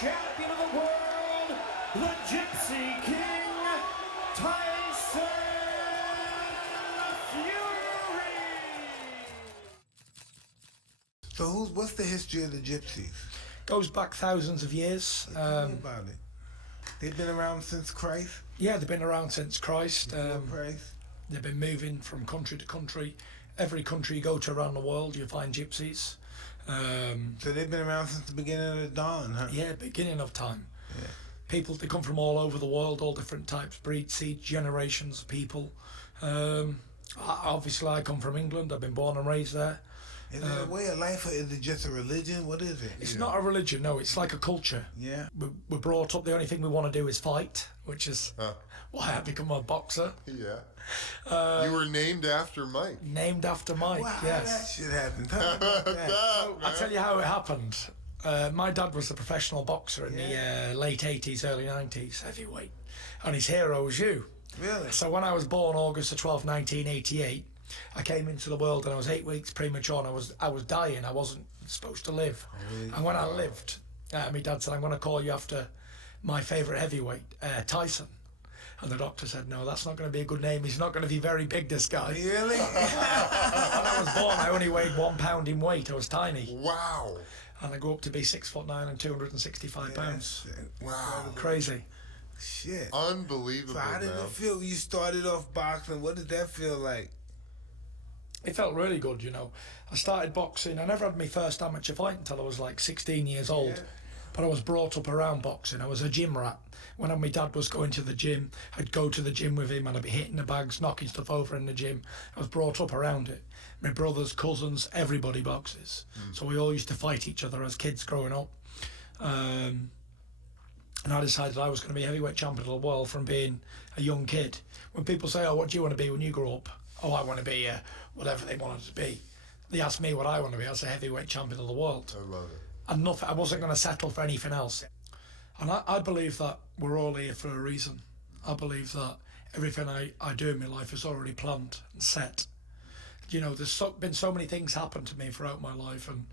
champion of the world, the Gypsy King, Tyson Fury. So what's the history of the Gypsies? Goes back thousands of years. Tell me about it. They've been around since Christ? Yeah, they've been around since Christ. Christ. They've been moving from country to country. Every country you go to around the world, you find gypsies. So they've been around since the beginning of the dawn, huh? Yeah, beginning of time. Yeah. People, they come from all over the world, all different types, breeds, seeds, generations of people. Obviously, I come from England. I've been born and raised there. Is it a way of life, or is it just a religion? What is it? It's not a religion, no. It's like a culture. Yeah. We're brought up, the only thing we want to do is fight, which is why I become a boxer. Yeah. You were named after Mike. Named after Mike, Wow, yes. that shit happened. Tell me about that. I'll tell you how it happened. My dad was a professional boxer in the late 80s, early 90s, heavyweight. And his hero was you. Really? So when I was born August the 12th, 1988, I came into the world and I was 8 weeks premature and I was dying. I wasn't supposed to live. And when I lived, my dad said, I'm going to call you after my favourite heavyweight, Tyson. And the doctor said, no, that's not going to be a good name. He's not going to be very big, this guy. Really? When I was born, I only weighed 1 pound in weight. I was tiny. Wow. And I grew up to be 6'9" and 265 pounds. Wow. Crazy. Shit. Unbelievable, So how did it feel? You started off boxing. What did that feel like? It felt really good, you know. I started boxing. I never had my first amateur fight until I was like 16 years old. Yeah. But I was brought up around boxing. I was a gym rat. When my dad was going to the gym, I'd go to the gym with him and I'd be hitting the bags, knocking stuff over in the gym. I was brought up around it. My brothers, cousins, everybody boxes. So we all used to fight each other as kids growing up. And I decided I was going to be heavyweight champion of the world from being a young kid. When people say, oh, what do you want to be when you grow up? Oh, I want to be whatever they wanted to be. They asked me what I want to be. I said heavyweight champion of the world. I love it. And nothing, I wasn't going to settle for anything else. And I believe that we're all here for a reason. I believe that everything I do in my life is already planned and set. You know, there's been so many things happen to me throughout my life, and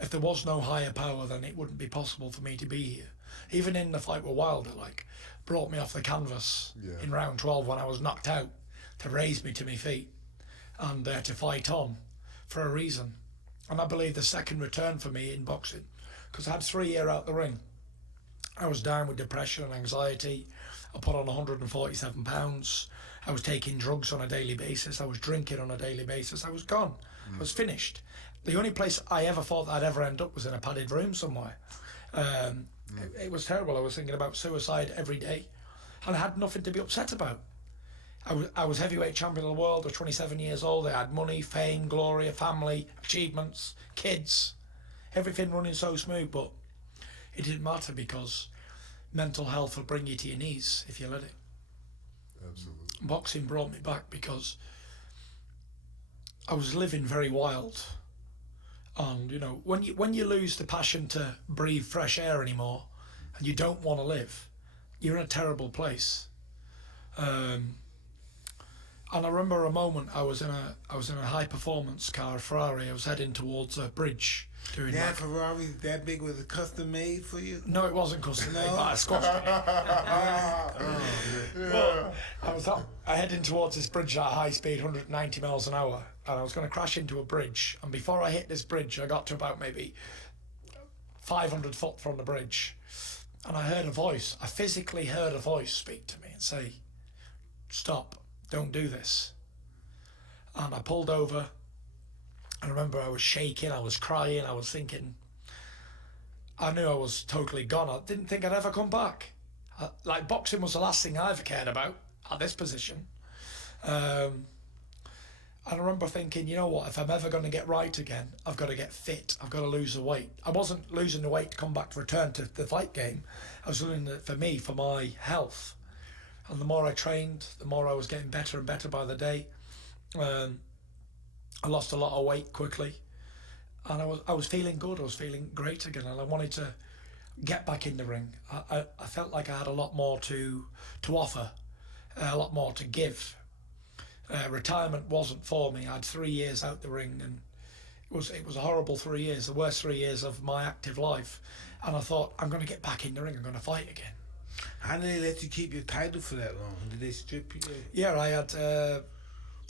if there was no higher power, then it wouldn't be possible for me to be here. Even in the fight with Wilder, like, brought me off the canvas in round 12 when I was knocked out to raise me to my feet and to fight on for a reason. And I believe the second return for me in boxing, because I had 3 years out the ring. I was down with depression and anxiety. I put on 147 pounds. I was taking drugs on a daily basis. I was drinking on a daily basis. I was gone. I was finished. The only place I ever thought that I'd ever end up was in a padded room somewhere. It was terrible. I was thinking about suicide every day, and I had nothing to be upset about. I was heavyweight champion of the world. I was 27 years old. I had money, fame, glory, a family, achievements, kids, everything running so smooth, but it didn't matter because mental health will bring you to your knees if you let it. Absolutely. Boxing brought me back because I was living very wild. And, you know, when you lose the passion to breathe fresh air anymore and you don't want to live, you're in a terrible place. And I remember a moment I was in a high performance car, a Ferrari. I was heading towards a bridge doing That Ferrari that big, was it custom made for you? No, it wasn't custom made, No? but I squashed it. But I heading towards this bridge at a high speed, 190 miles an hour, and I was going to crash into a bridge. And before I hit this bridge, I got to about maybe 500 foot from the bridge, and I heard a voice. I physically heard a voice speak to me and say, "Stop. Don't do this." And I pulled over. I remember I was shaking, I was crying, I was thinking, I knew I was totally gone. I didn't think I'd ever come back. Like, boxing was the last thing I ever cared about at this position. And I remember thinking, you know what, if I'm ever going to get right again, I've got to get fit, I've got to lose the weight. I wasn't losing the weight to come back to return to the fight game. I was doing it for my health. And the more I trained, the more I was getting better and better by the day. I lost a lot of weight quickly, and I was feeling good. I was feeling great again, and I wanted to get back in the ring. I felt like I had a lot more to offer, a lot more to give. Retirement wasn't for me. I had 3 years out the ring, and It was a horrible 3 years, the worst 3 years of my active life. And I thought, I'm going to get back in the ring, I'm going to fight again. How did they let you keep your title for that long? Did they strip you? Yeah, I had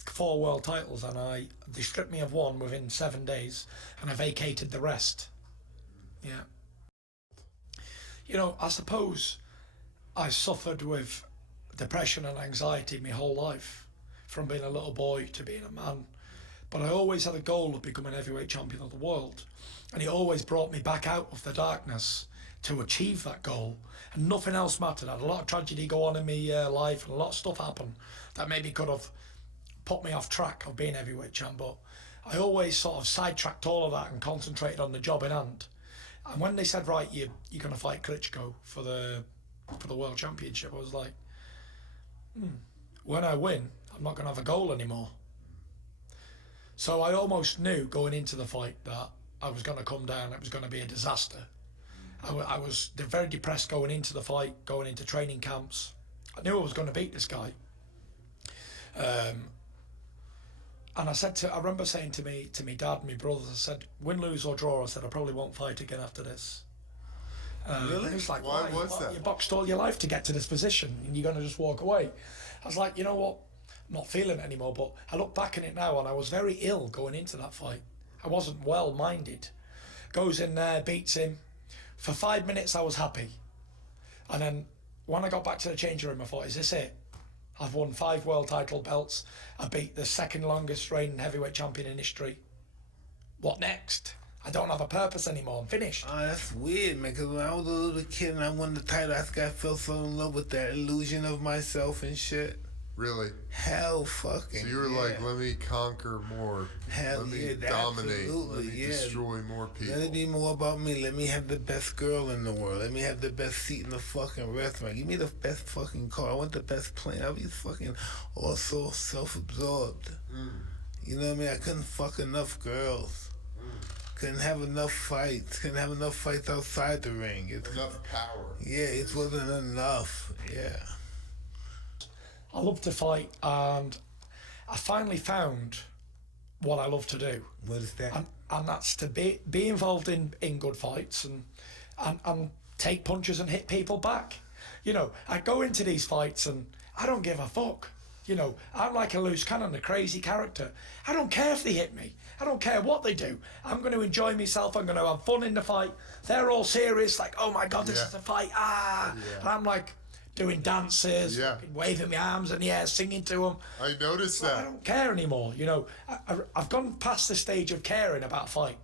4 world titles, and they stripped me of 1 within 7 days, and I vacated the rest. Yeah. You know, I suppose I suffered with depression and anxiety my whole life, from being a little boy to being a man. But I always had a goal of becoming heavyweight champion of the world, and it always brought me back out of the darkness to achieve that goal, and nothing else mattered. I had a lot of tragedy go on in my life, and a lot of stuff happened that maybe could have put me off track of being heavyweight champ, but I always sort of sidetracked all of that and concentrated on the job in hand. And when they said, right, you're going to fight Klitschko for the world championship, I was like, when I win, I'm not going to have a goal anymore. So I almost knew going into the fight that I was going to come down, it was going to be a disaster. I was very depressed going into the fight, going into training camps. I knew I was going to beat this guy. And I remember saying to me dad and my brothers, I said, win, lose or draw, I said, I probably won't fight again after this. Really? And he was like, Why was that? You boxed all your life to get to this position and you're going to just walk away. I was like, you know what? I'm not feeling it anymore, but I look back on it now and I was very ill going into that fight. I wasn't well-minded. Goes in there, beats him. For 5 minutes I was happy. And then when I got back to the changing room, I thought, is this it? I've won 5 world title belts. I beat the second longest reigning heavyweight champion in history. What next? I don't have a purpose anymore. I'm finished. Oh, that's weird, man, because when I was a little kid and I won the title, I think I fell so in love with that illusion of myself and shit. Really? Hell fucking So you were like, let me conquer more. Hell let me yeah, dominate. absolutely, Let me yeah. destroy more people. Let it be more about me. Let me have the best girl in the world. Let me have the best seat in the fucking restaurant. Give me the best fucking car. I want the best plane. I'll be fucking all so self-absorbed. You know what I mean? I couldn't fuck enough girls. Couldn't have enough fights. Couldn't have enough fights outside the ring. Enough power. Yeah, it wasn't enough. Yeah. I love to fight, and I finally found what I love to do. What is that? And that's to be involved in good fights and take punches and hit people back. You know, I go into these fights and I don't give a fuck. You know, I'm like a loose cannon, a crazy character. I don't care if they hit me. I don't care what they do. I'm going to enjoy myself. I'm going to have fun in the fight. They're all serious, like, oh my God, this is a fight. And I'm like doing dances, waving my arms in the air, singing to them. I noticed that. I don't care anymore. You know, I've gone past the stage of caring about a fight.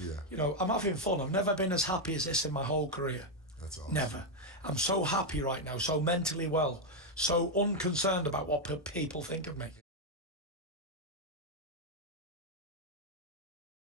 Yeah. You know, I'm having fun. I've never been as happy as this in my whole career. That's awesome. Never. I'm so happy right now, so mentally well, so unconcerned about what people think of me.